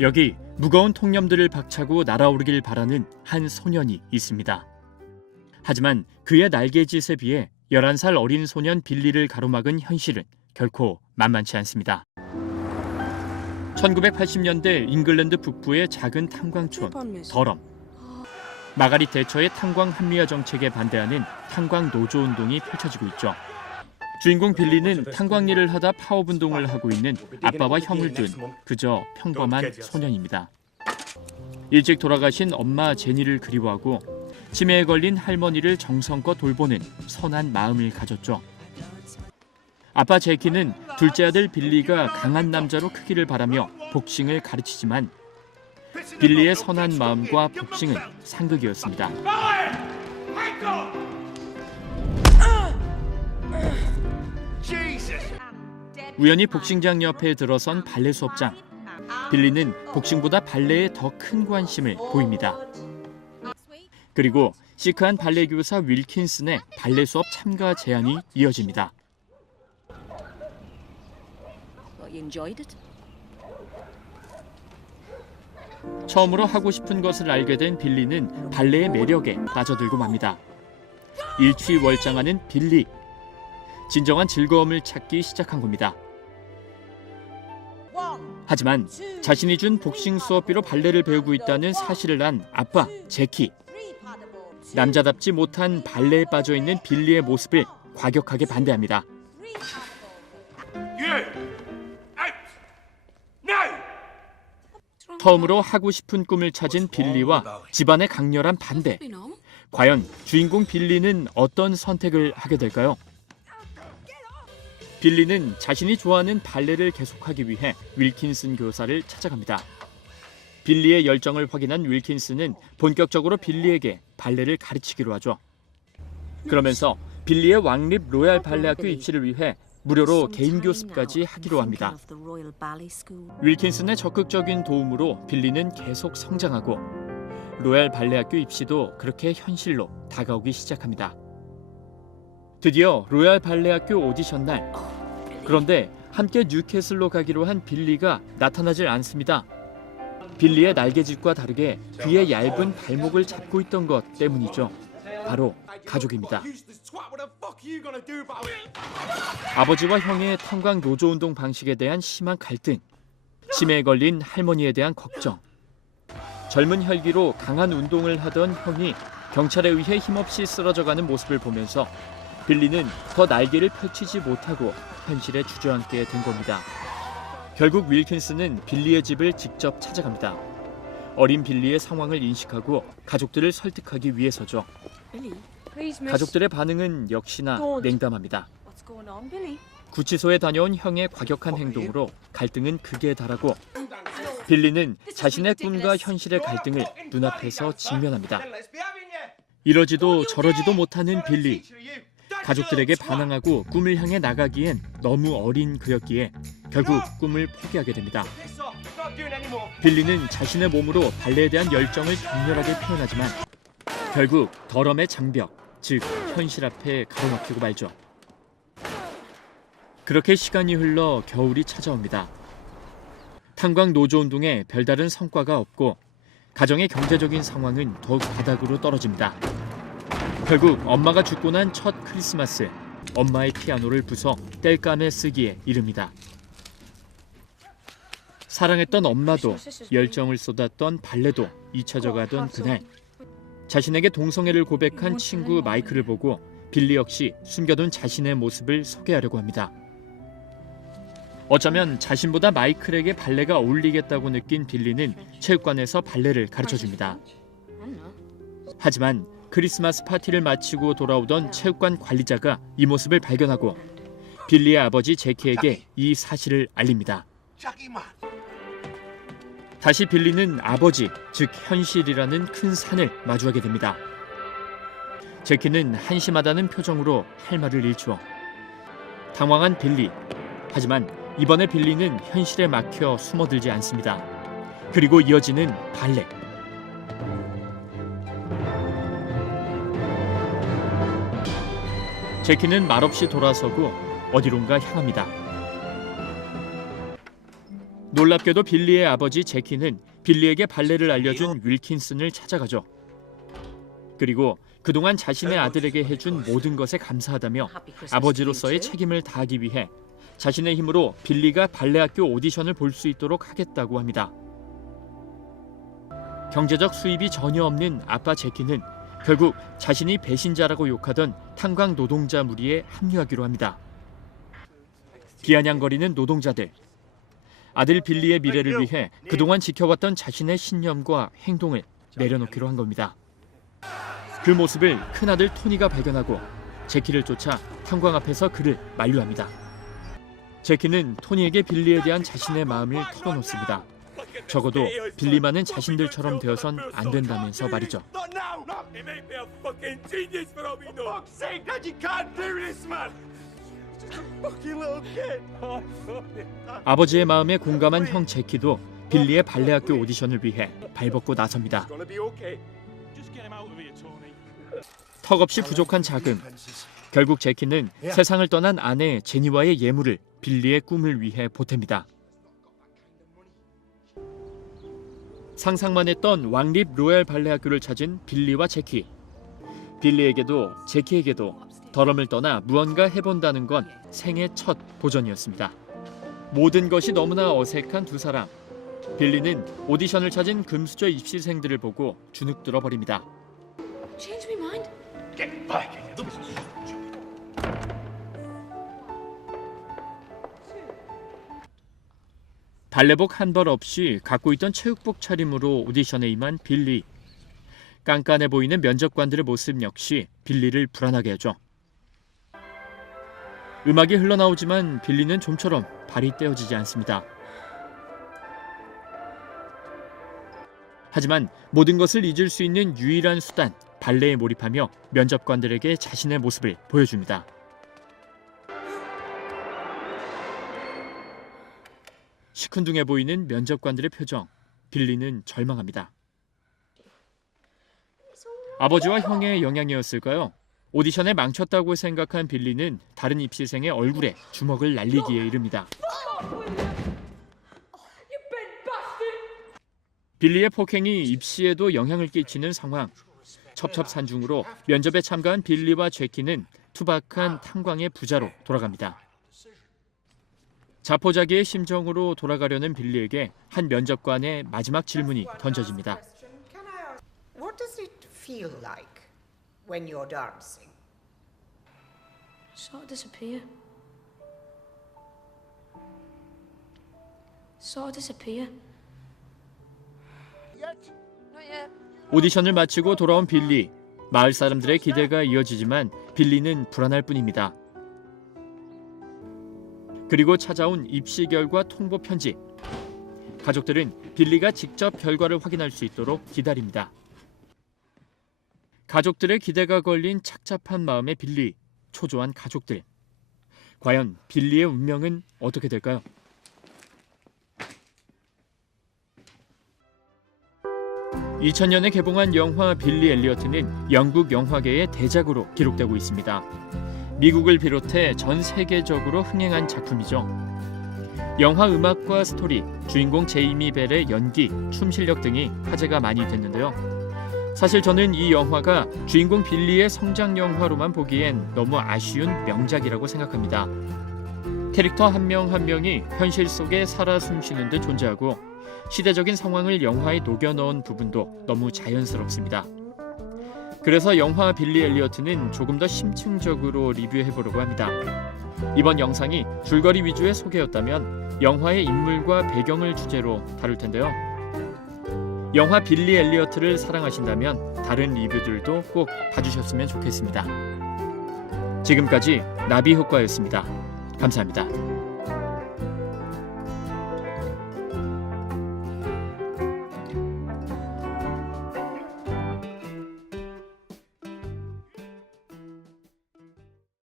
여기 무거운 통념들을 박차고 날아오르길 바라는 한 소년이 있습니다. 하지만 그의 날개짓에 비해 11살 어린 소년 빌리를 가로막은 현실은 결코 만만치 않습니다. 1980년대 잉글랜드 북부의 작은 탄광촌 더럼. 마가릿 대처의 탄광 합리화 정책에 반대하는 탄광 노조 운동이 펼쳐지고 있죠. 주인공 빌리는 탄광 일을 하다 파업 운동을 하고 있는 아빠와 형을 둔 그저 평범한 소년입니다. 일찍 돌아가신 엄마 제니를 그리워하고 치매에 걸린 할머니를 정성껏 돌보는 선한 마음을 가졌죠. 아빠 제키는 둘째 아들 빌리가 강한 남자로 크기를 바라며 복싱을 가르치지만 빌리의 선한 마음과 복싱은 상극이었습니다. 우연히 복싱장 옆에 들어선 발레 수업장. 빌리는 복싱보다 발레에 더 큰 관심을 보입니다. 그리고 시크한 발레 교사 윌킨슨의 발레 수업 참가 제안이 이어집니다. 처음으로 하고 싶은 것을 알게 된 빌리는 발레의 매력에 빠져들고 맙니다. 일취월장하는 빌리. 진정한 즐거움을 찾기 시작한 겁니다. 하지만 자신이 준 복싱 수업비로 발레를 배우고 있다는 사실을 안 아빠 제키. 남자답지 못한 발레에 빠져있는 빌리의 모습을 과격하게 반대합니다. 처음으로 하고 싶은 꿈을 찾은 빌리와 집안의 강렬한 반대. 과연 주인공 빌리는 어떤 선택을 하게 될까요? 빌리는 자신이 좋아하는 발레를 계속하기 위해 윌킨슨 교사를 찾아갑니다. 빌리의 열정을 확인한 윌킨슨은 본격적으로 빌리에게 발레를 가르치기로 하죠. 그러면서 빌리의 왕립 로얄 발레학교 입시를 위해 무료로 개인 교습까지 하기로 합니다. 윌킨슨의 적극적인 도움으로 빌리는 계속 성장하고 로얄 발레학교 입시도 그렇게 현실로 다가오기 시작합니다. 드디어 로얄 발레학교 오디션 날. 그런데 함께 뉴캐슬로 가기로 한 빌리가 나타나질 않습니다. 빌리의 날개짓과 다르게 그의 얇은 발목을 잡고 있던 것 때문이죠. 바로 가족입니다. 아버지와 형의 탄광 노조 운동 방식에 대한 심한 갈등, 치매에 걸린 할머니에 대한 걱정, 젊은 혈기로 강한 운동을 하던 형이 경찰에 의해 힘없이 쓰러져가는 모습을 보면서 빌리는 더 날개를 펼치지 못하고 현실에 주저앉게 된 겁니다. 결국 윌킨슨은 빌리의 집을 직접 찾아갑니다. 어린 빌리의 상황을 인식하고 가족들을 설득하기 위해서죠. 가족들의 반응은 역시나 냉담합니다. 구치소에 다녀온 형의 과격한 행동으로 갈등은 극에 달하고 빌리는 자신의 꿈과 현실의 갈등을 눈앞에서 직면합니다. 이러지도 저러지도 못하는 빌리. 가족들에게 반항하고 꿈을 향해 나가기엔 너무 어린 그였기에 결국 꿈을 포기하게 됩니다. 빌리는 자신의 몸으로 발레에 대한 열정을 격렬하게 표현하지만 결국 더럼의 장벽, 즉 현실 앞에 가로막히고 말죠. 그렇게 시간이 흘러 겨울이 찾아옵니다. 탄광 노조 운동에 별다른 성과가 없고 가정의 경제적인 상황은 더욱 바닥으로 떨어집니다. 결국 엄마가 죽고 난 첫 크리스마스, 엄마의 피아노를 부숴 땔감에 쓰기에 이릅니다. 사랑했던 엄마도 열정을 쏟았던 발레도 잊혀져가던 그날, 자신에게 동성애를 고백한 친구 마이크를 보고 빌리 역시 숨겨둔 자신의 모습을 소개하려고 합니다. 어쩌면 자신보다 마이클에게 발레가 어울리겠다고 느낀 빌리는 체육관에서 발레를 가르쳐줍니다. 하지만 크리스마스 파티를 마치고 돌아오던 체육관 관리자가 이 모습을 발견하고 빌리의 아버지 제키에게 이 사실을 알립니다. 다시 빌리는 아버지, 즉 현실이라는 큰 산을 마주하게 됩니다. 제키는 한심하다는 표정으로 할 말을 잃죠. 당황한 빌리. 하지만 이번에 빌리는 현실에 막혀 숨어들지 않습니다. 그리고 이어지는 발레. 제키는 말없이 돌아서고 어디론가 향합니다. 놀랍게도 빌리의 아버지 제키는 빌리에게 발레를 알려준 윌킨슨을 찾아가죠. 그리고 그동안 자신의 아들에게 해준 모든 것에 감사하다며 아버지로서의 책임을 다하기 위해 자신의 힘으로 빌리가 발레학교 오디션을 볼 수 있도록 하겠다고 합니다. 경제적 수입이 전혀 없는 아빠 제키는 결국 자신이 배신자라고 욕하던 탄광 노동자 무리에 합류하기로 합니다. 비아냥거리는 노동자들. 아들 빌리의 미래를 위해 그동안 지켜왔던 자신의 신념과 행동을 내려놓기로 한 겁니다. 그 모습을 큰아들 토니가 발견하고 제키를 쫓아 탄광 앞에서 그를 만류합니다. 제키는 토니에게 빌리에 대한 자신의 마음을 털어놓습니다. 적어도 빌리만은 자신들처럼 되어선 안 된다면서 말이죠. 아버지의 마음에 공감한 형 제키도 빌리의 발레학교 오디션을 위해 발벗고 나섭니다. 턱없이 부족한 자금. 결국 제키는 세상을 떠난 아내 제니와의 예물을 빌리의 꿈을 위해 보탭니다. 상상만 했던 왕립 로얄 발레 학교를 찾은 빌리와 제키. 빌리에게도 제키에게도 더럼을 떠나 무언가 해본다는 건 생애 첫 도전이었습니다. 모든 것이 너무나 어색한 두 사람. 빌리는 오디션을 찾은 금수저 입시생들을 보고 주눅들어 버립니다. Change my mind. 발레복 한 벌 없이 갖고 있던 체육복 차림으로 오디션에 임한 빌리. 깐깐해 보이는 면접관들의 모습 역시 빌리를 불안하게 하죠. 음악이 흘러나오지만 빌리는 좀처럼 발이 떼어지지 않습니다. 하지만 모든 것을 잊을 수 있는 유일한 수단, 발레에 몰입하며 면접관들에게 자신의 모습을 보여줍니다. 시큰둥해 보이는 면접관들의 표정, 빌리는 절망합니다. 아버지와 형의 영향이었을까요? 오디션에 망쳤다고 생각한 빌리는 다른 입시생의 얼굴에 주먹을 날리기에 이릅니다. 빌리의 폭행이 입시에도 영향을 끼치는 상황. 첩첩산중으로 면접에 참가한 빌리와 제키는 투박한 탄광의 부자로 돌아갑니다. 자포자기의 심정으로 돌아가려는 빌리에게 한 면접관의 마지막 질문이 던져집니다. What does it feel like when you're dancing? Sort of disappear. Sort of disappear. Not yet. 오디션을 마치고 돌아온 빌리. 마을 사람들의 기대가 이어지지만 빌리는 불안할 뿐입니다. 그리고 찾아온 입시 결과 통보 편지. 가족들은 빌리가 직접 결과를 확인할 수 있도록 기다립니다. 가족들의 기대가 걸린 착잡한 마음의 빌리, 초조한 가족들. 과연 빌리의 운명은 어떻게 될까요? 2000년에 개봉한 영화 빌리 엘리어트는 영국 영화계의 대작으로 기록되고 있습니다. 미국을 비롯해 전 세계적으로 흥행한 작품이죠. 영화 음악과 스토리, 주인공 제이미 벨의 연기, 춤 실력 등이 화제가 많이 됐는데요. 사실 저는 이 영화가 주인공 빌리의 성장 영화로만 보기엔 너무 아쉬운 명작이라고 생각합니다. 캐릭터 한 명 한 명이 현실 속에 살아 숨쉬는 듯 존재하고 시대적인 상황을 영화에 녹여 넣은 부분도 너무 자연스럽습니다. 그래서 영화 빌리 엘리어트는 조금 더 심층적으로 리뷰해보려고 합니다. 이번 영상이 줄거리 위주의 소개였다면 영화의 인물과 배경을 주제로 다룰 텐데요. 영화 빌리 엘리어트를 사랑하신다면 다른 리뷰들도 꼭 봐주셨으면 좋겠습니다. 지금까지 나비효과였습니다. 감사합니다.